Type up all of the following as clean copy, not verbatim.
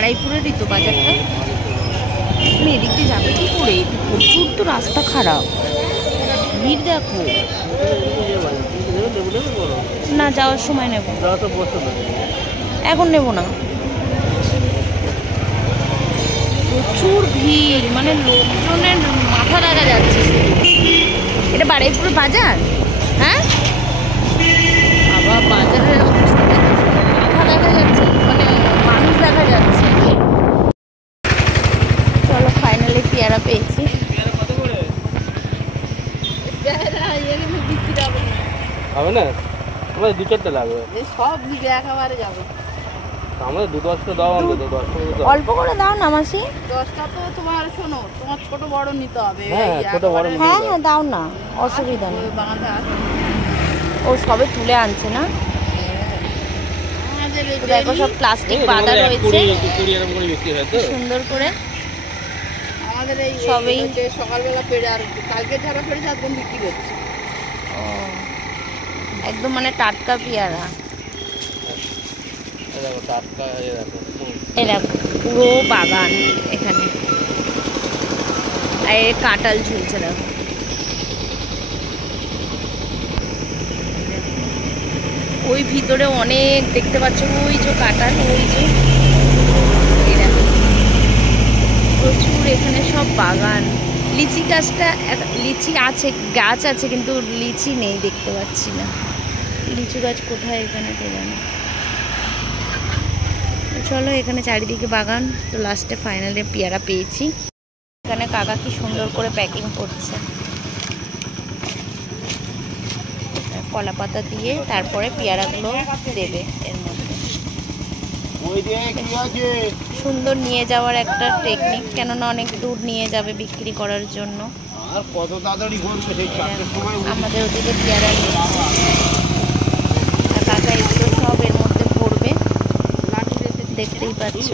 বারাইপুরেরই তো বাজারটা। তুমি এদিক দিয়ে যাবে কি করে? প্রচুর তো রাস্তা খারাপ, ভিড় দেখো। না, যাওয়ার সময় নেব, এখন নেব না। প্রচুর ভিড়, মানে লোকজনের মাথা দেখা যাচ্ছে। এটা বারাইপুরের বাজার? হ্যাঁ বাবা, বাজারের অবস্থা মাথা দেখা যাচ্ছে, মানে মানুষ দেখা যাচ্ছে। চলো, ফাইনালি পেয়ারা পেয়েছি। হবে না, আমাদের 2-4টা লাগবে, সব দিকে একেবারে যাবে। আমাদের 2-10টা দাও, অন্তত 10টা অল্প করে দাও না মাসি। 10টা তো তোমার, শোনো, তোমার ছোট বড় নিতে হবে। হ্যাঁ, ছোট বড়। হ্যাঁ হ্যাঁ, দাও না, অসুবিধা নেই। ও সবে তুলে আনছে না? দেখো সব প্লাস্টিক বাঁধা রয়েছে সুন্দর করে। আমাদের এই সবই সকালবেলা পেড়ে, আর কালকে যারা পেড়েছে একদম বিক্রি করছে। ও, একদম মানে টাটকা পেয়ারা। এরকম পুরো বাগান এখানে, আর কাঁঠাল ঝুলছে দেখো। ওই ভিতরে অনেক দেখতে পাচ্ছ, ওই যে কাঁঠাল, ওই যে প্রচুর এখানে সব বাগান। লিচি গাছটা, লিচি আছে, গাছ আছে, কিন্তু লিচি নেই, দেখতে পাচ্ছি না। লিচু গাছ কোথায় এখানে কে জানে। চলো, এখানে চারিদিকে বাগান। তো লাস্টে ফাইনালি পেয়ারা পেয়েছি। এখানে কাকা কি সুন্দর করে প্যাকিং করছে, কলা পাতা দিয়ে তারপরে পেয়ারাগুলো দেবে এর মধ্যে। সুন্দর নিয়ে যাওয়ার একটা টেকনিক, কেননা অনেক দূর নিয়ে যাবে বিক্রি করার জন্য। আমাদের ওদিকে পেয়ারা কাকা এগুলো সব এর মধ্যে পড়বে, দেখতেই পাচ্ছ।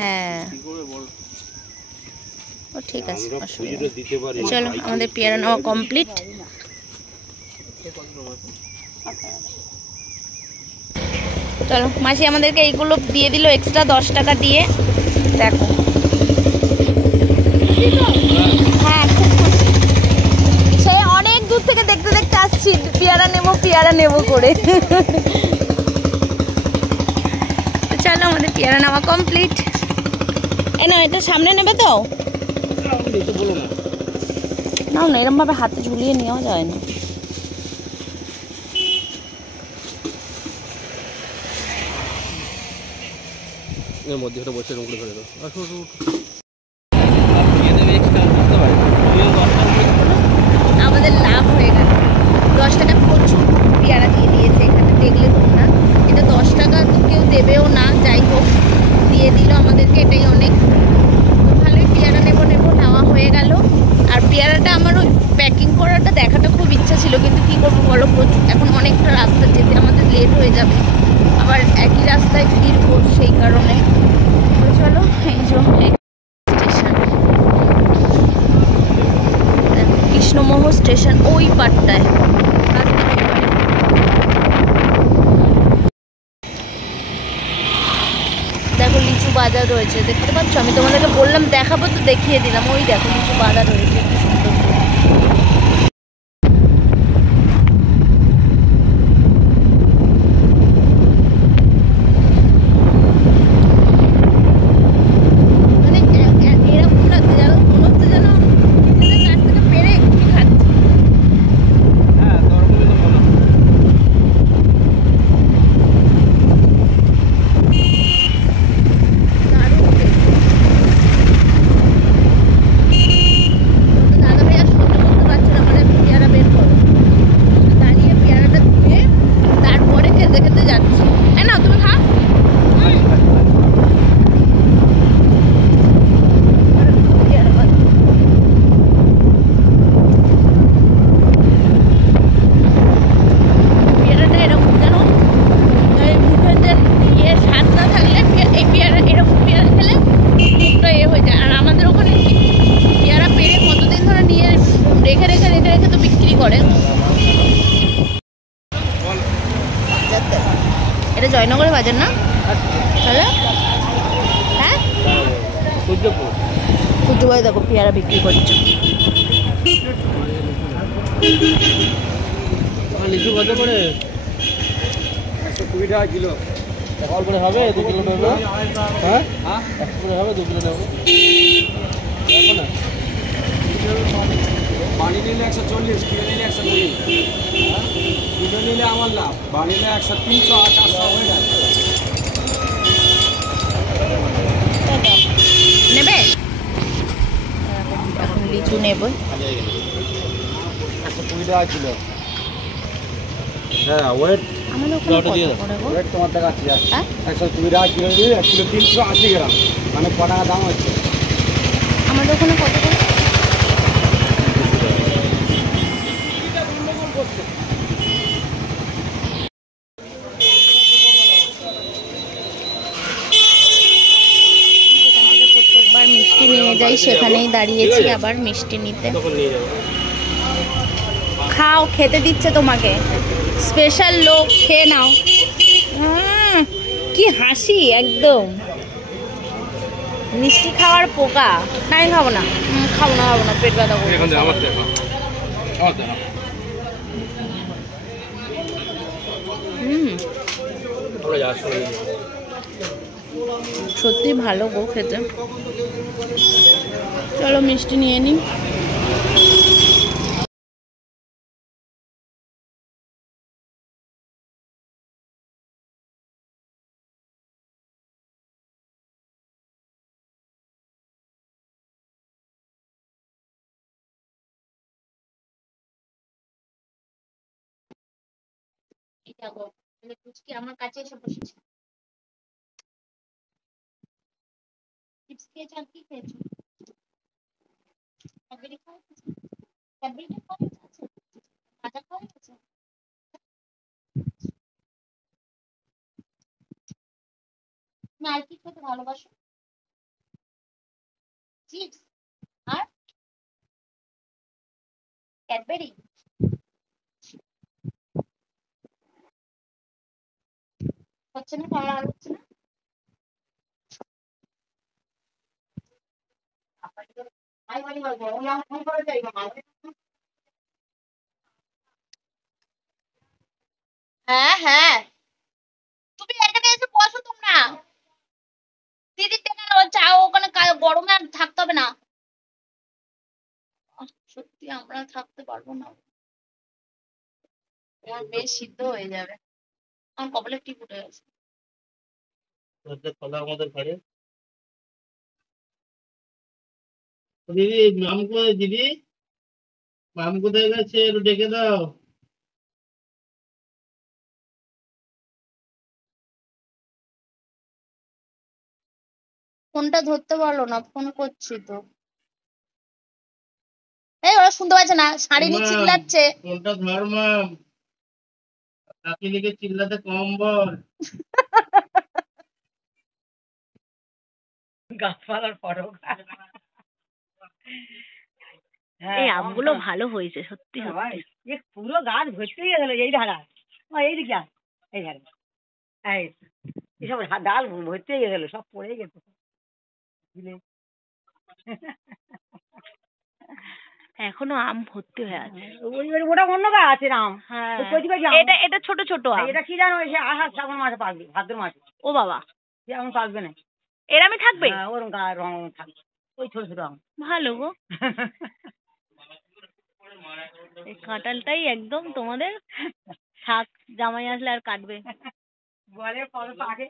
হ্যাঁ, ও ঠিক আছে, চলো আমাদের পেয়ারা নেওয়া কমপ্লিট। চলো, মাসি আমাদেরকে এইগুলো দিয়ে দিল এক্সট্রা 10 টাকা দিয়ে। দেখো, হ্যাঁ খুব খুশি। সে অনেক দূর থেকে দেখতে দেখতে আসছি পেয়ারা নেবো করে। চলো, আমাদের পেয়ারা নেওয়া কমপ্লিট। না, এটা সামনে নেবে তো? নাও না, এরকম ভাবে হাতে ঝুলিয়ে নেওয়া যায় না। আমাদের লাভ হয়ে গেল, 10 টাকা প্রচুর পেয়ারা দিয়ে দিয়েছে এখানে, দেখলে তোমরা। এটা 10 টাকা তো কেউ দেবেও না, যাই হোক দিয়ে দিল আমাদেরকে, এটাই অনেক। ভালোই পেয়ারা নেবো নেওয়া হয়ে গেল। আর পেয়ারাটা আমার ওই প্যাকিং করাটা দেখাটা খুব ইচ্ছা ছিল, কিন্তু কী করবো বলো, এখন অনেকটা রাস্তা যেতে আমাদের লেট হয়ে যাবে, আবার একই রাস্তায় ফিরবো, সেই কারণে। চলো, এই যে স্টেশন, কৃষ্ণমোহ স্টেশন ওই পাটটায়। দেখো লিচু বাজার রয়েছে, দেখতে পাচ্ছ? আমি তোমাদেরকে বললাম দেখাবো, তো দেখিয়ে দিলাম। ওই দেখো লিচু বাজার রয়েছে, কি সুন্দর। না তাহলে হ্যাঁ সূর্যপুর সূর্যবাই দেখো পেয়ারা বিক্রি করছে। লিচু কত করে? 120 টাকা কিলো। এক করে হবে 2 কিলো নেবো। হ্যাঁ 1 করে হবে 2 কিলো নেবো। দেখো না বাড়ি নিলে 140, কিলো নিলে 120। কিলো নিলে আমার লাভ, বাড়ি নিলে 100, 300 আর 400 হয়ে যায়। নেবে এখন লিচু নেবো। 120 টাকা কিলো। হ্যাঁ ওয়েট আমাদের ওখানে কত দিয়ে দাও। করে গো? ওয়েট তোমার দেখাচ্ছি। হ্যাঁ 120 টাকা কিলো নিলে 1 কিলো 380 গ্রাম, মানে ক টাকা দাম হচ্ছে। আমাদের ওখানে কত করে? যেখান থেকে প্রত্যেকবার মিষ্টি নিয়ে যাই সেখানেই দাঁড়িয়েছি আবার মিষ্টি নিতে। তখন নিয়ে যাবো। খাও, খেতে দিচ্ছে তোমাকে, স্পেশাল লোক, খেয়ে নাও। কি হাসি একদম, মিষ্টি খাওয়ার পোকা। না আমি খাবো না, খাবো না খাবো না, পেট ব্যথা করবে। এখন আমার দেখা আমার দেখা আমরা যাওয়ার সময় নিয়ে যাবো। সত্যি ভালো গো খেতে। চলো মিষ্টি নিয়ে নিই। আমার কাছে এসে বসেছে। চিপস খেয়েছো আর কি খেয়েছো? ক্যাডবেরি খাওয়া হয়েছে? ক্যাডবেরিটা খাওয়া হয়েছে? ভাজা খাওয়া হয়েছে? তুমি আর কি খেতে ভালোবাসো? চিপস আর ক্যাডবেরি? হচ্ছে না, খাওয়া আর হচ্ছে না? হ্যাঁ হ্যাঁ, তুমি এখানে এসে বসো তোমরা। দিদির ডেকে নেবো, চাও ওখানে গরমে আর থাকতে হবে না। সত্যি আমরা থাকতে পারবো না, আমার মেয়ে সিদ্ধ হয়ে যাবে। আমার কপালে টিপ উঠে গেছে। কলা আমাদের ঘরে দিদি, মাম কোথায় দিদি? মাম কোথায় গেছে? একটু ডেকে দাও। ফোনটা ধরতে বলো না, ফোন করছি তো। এই ওরা শুনতে পাচ্ছে না, শাড়ি নিয়ে মাম, চিল্লাচ্ছে। ফোনটা ধর মাম, কাকি লিখে চিল্লাতে কম বল। গাছপালার ফটো। এই আমগুলো ভালো হয়েছে সত্যি সত্যি। এ পুরো গাছ ভর্তি হয়ে গেল এই ধারা। এই দিকে আয়, এই ধারে। এই এসব ডাল ভর্তি হয়ে গেল, সব পড়ে গেছে। এখনো আম ভর্তি হয়ে আছে। ওটা অন্য গাছ আছে আম। হ্যাঁ, কচি কচি আম। এটা এটা ছোট ছোট আম। এটা কি জানো, সে আষাঢ় শ্রাবণ মাসে পাকবে, ভাদ্র মাসে। ও বাবা, সে এখন পাকবে না। এরামই থাকবে? হ্যাঁ, ওরকম গায়ের রং থাকবে, ওই ছোট ছোট আম। ভালো গো, এই কাঁঠালটাই একদম তোমাদের থাক, জামাই আসলে আর কাটবে। বলে কবে পাকে।